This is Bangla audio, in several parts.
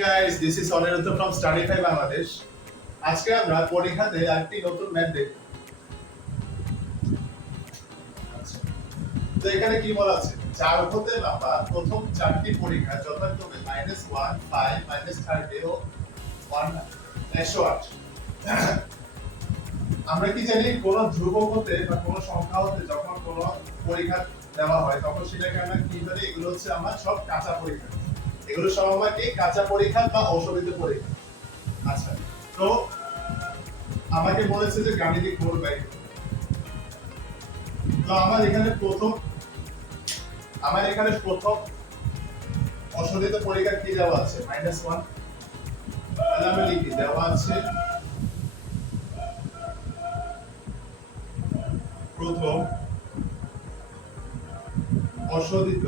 guys, this is Aniruddha from Studyfy Bangladesh. আজকে আমরা পরীক্ষাতে আরেকটি নতুন ম্যাথ দেখব। আচ্ছা, তো এখানে কি বলা আছে? 4 হতে লম্বা প্রথম চারটি পরীক্ষা যথাক্রমে -1, 5, -30 ও 108। আমরা কি জানি কোন ধ্রুবক হতে বা কোন সংখ্যা হতে যখন কোন পরীক্ষা দেওয়া হয় তখন সেটাকে আমরা কি বলি? এগুলো হচ্ছে আমার সব কাঁচা পরীক্ষা। এগুলো সব আমার কি কাঁচা পরীক্ষা বা অশোধিত পরীক্ষা। আচ্ছা, তো আমাকে বলেছে যে গাণিতিক মোড বের করতে। তো আমার এখানে প্রথম অশোধিত পরীক্ষা কি দেওয়া আছে? -1। তাহলে আমি লিখি দেওয়া আছে প্রথম অশোধিত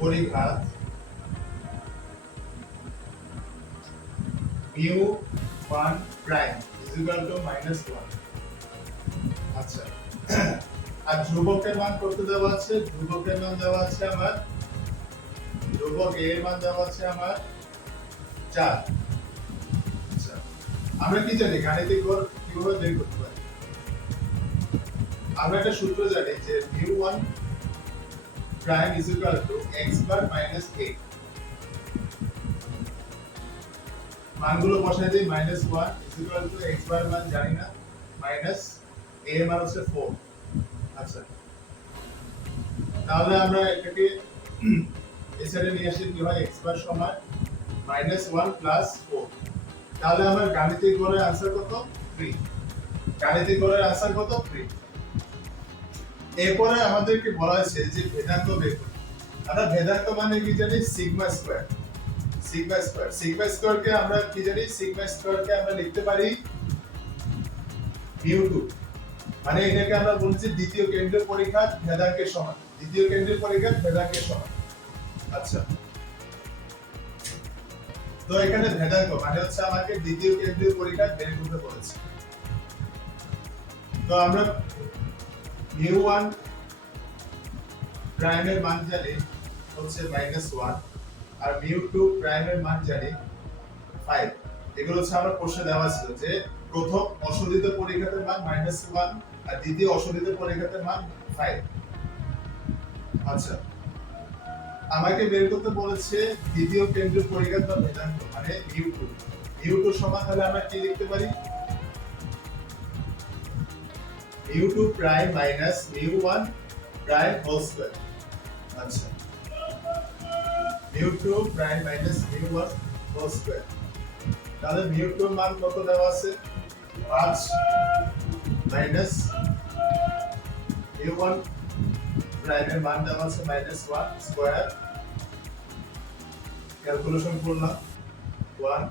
পরীক্ষা μ1 প্রাইম is equal to -1। আচ্ছা, আর ধ্রুবকের মান কত দেওয়া আছে? ধ্রুবকের মান দেওয়া আছে আমার ধ্রুবক a এর মান দেওয়া আছে আমার 4। আচ্ছা, আমরা কি জানি গাণিতিক গড় কিভাবে বের করতে পারি? আমরা একটা সূত্র জানি যে μ1 prime is equal to x bar minus 8। মানগুলো বসাই দিই, -1 is equal to x bar মান জানি না, মাইনাস a এর মান হচ্ছে 4। আচ্ছা, তাহলে আমরা এটাকে এই সাইডে নিয়ে আসি, কি হয়? x বার সমান -1 প্লাস 4। তাহলে আমার গাণিতিক গড়ের आंसर কত? 3। গাণিতিক গড়ের आंसर কত? 3। এরপরে আমাদেরকে বলা হয়েছে যে ভেদাঙ্ক বের করতে। আমরা ভেদাঙ্ক মানে কি জানি? Sigma square. সিগমা স্কয়ারকে আমরা কি জানি? সিগমা স্কয়ারকে আমরা লিখতে পারি μ2। মানে এটাকে আমরা বলছি দ্বিতীয় কেন্দ্রীয় পরীক্ষার ভেদাঙ্কের সমান। দ্বিতীয় কেন্দ্রীয় পরীক্ষার ভেদাঙ্কের সমান। আচ্ছা, তো এখানে ভেদাঙ্ক মানে হচ্ছে আমাকে দ্বিতীয় কেন্দ্রীয় পরীক্ষা বের করতে বলেছে। তো আমরা μ1 প্রাইমের মান জানি হচ্ছে -1 আর μ2 প্রাইমের মান জানি 5। এগুলো হচ্ছে আমার প্রশ্নে দেওয়া ছিল যে প্রথম অশোধিত পরীক্ষাতে মান -1 আর দ্বিতীয় অশোধিত পরীক্ষাতে মান 5। আচ্ছা, আমাকে বের করতে বলেছে দ্বিতীয় কেন্দ্রীয় পরীক্ষার বা ভেদাঙ্ক মানে μ2 সমান। তাহলে আমরা কি লিখতে পারি? μ2 prime minus μ1 prime whole square. আচ্ছা, μ2 প্রাইম মাইনাস μ1 হোল স্কয়ার। তাহলে μ2 এর মান কত দেওয়া আছে? 5 মাইনাস μ1 প্রাইমের মান দেওয়া আছে -1 স্কয়ার। ক্যালকুলেশন করলাম 1,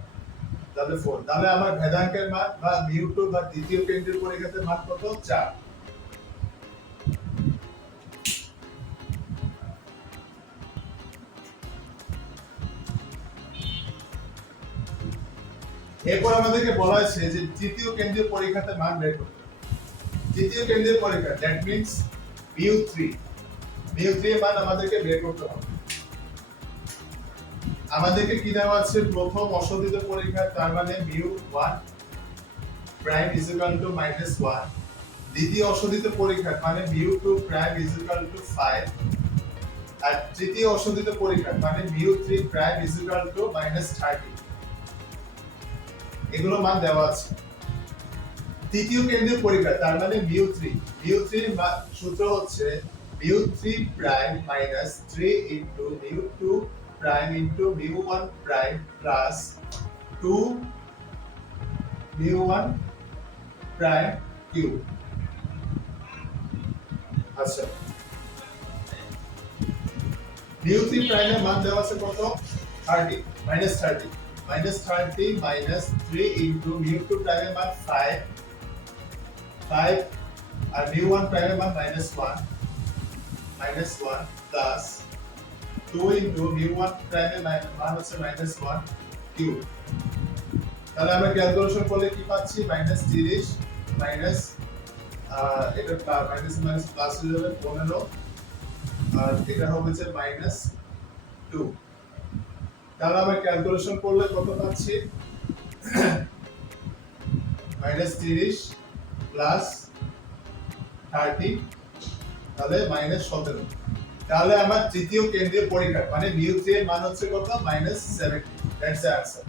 তাহলে 4। তাহলে আমার ভেদাঙ্কের মান বা μ2 বা দ্বিতীয় কেন্দ্রীয় পরীক্ষাতে মান কত? 4। এরপর আমাদেরকে বলা হয়েছে যে তৃতীয় কেন্দ্রীয় পরীক্ষাতে মান বের করতে। তৃতীয় কেন্দ্রীয় পরীক্ষা দ্যাট মিন্স μ3 এর মান আমাদেরকে বের করতে হবে। আমাদেরকে কি দেওয়া আছে? প্রথম অশোধিত পরীক্ষা তার মানে μ1 প্রাইম ইজ ইকুয়াল টু -1। দ্বিতীয় অশোধিত পরীক্ষা মানে μ2 প্রাইম ইজ ইকুয়াল টু 5 আর তৃতীয় অশোধিত পরীক্ষা মানে μ3 প্রাইম ইজ ইকুয়াল টু -30। এগুলো মান দেওয়া আছে। তৃতীয় কেন্দ্রীয় পরীক্ষা তার মানে μ3 এর সূত্র হচ্ছে μ3 prime minus 3 into μ2 prime into μ1 prime plus 2 μ1 prime cube. আচ্ছা, μ3 প্রাইমের মান দেওয়া আছে কত? 30 মাইনাস 3 ইনটু μ2 প্রাইমের মান 5 আর μ1 প্রাইমের মান -1 প্লাস 2 ইনটু μ1 প্রাইমের মান হচ্ছে -1 কিউব। তাহলে আমরা ক্যালকুলেশন করলে কি পাচ্ছি? -30 মাইনাস এটা মাইনাস মাইনাস প্লাস হয়ে যাবে 15 আর এটা হবে যে -2। তাহলে আমরা ক্যালকুলেশন করলে কত পাচ্ছি -30 প্লাস 30 তাহলে -17। তাহলে আমার তৃতীয় কেন্দ্রীয় পরিঘাত মানে μ3 এর মান হচ্ছে কত -70। That's the answer.